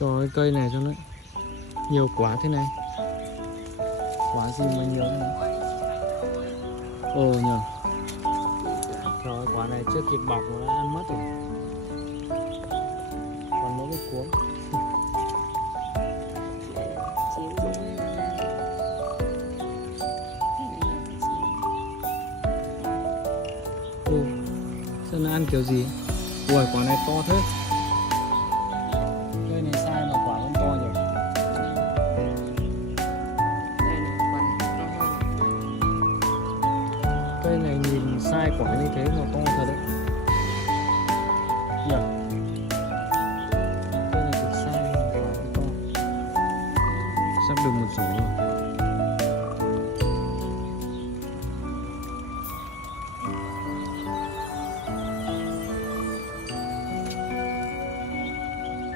cho cái cây này cho nó nhiều quả thế này. Quả gì mà nhiều thế này? Ồ nhờ. Rồi quả này chưa kịp bọc mà đã ăn mất rồi. Còn mỗi cái cuống. Ừ. Sao nó ăn kiểu gì? Ui quả này to thế. Cây này sai mà quả vẫn to nhỉ. Cây này nhìn sai quả như thế mà to thật đấy. Nhỉ? Cây này thực sai quả vẫn to. Sắp được một rổ rồi.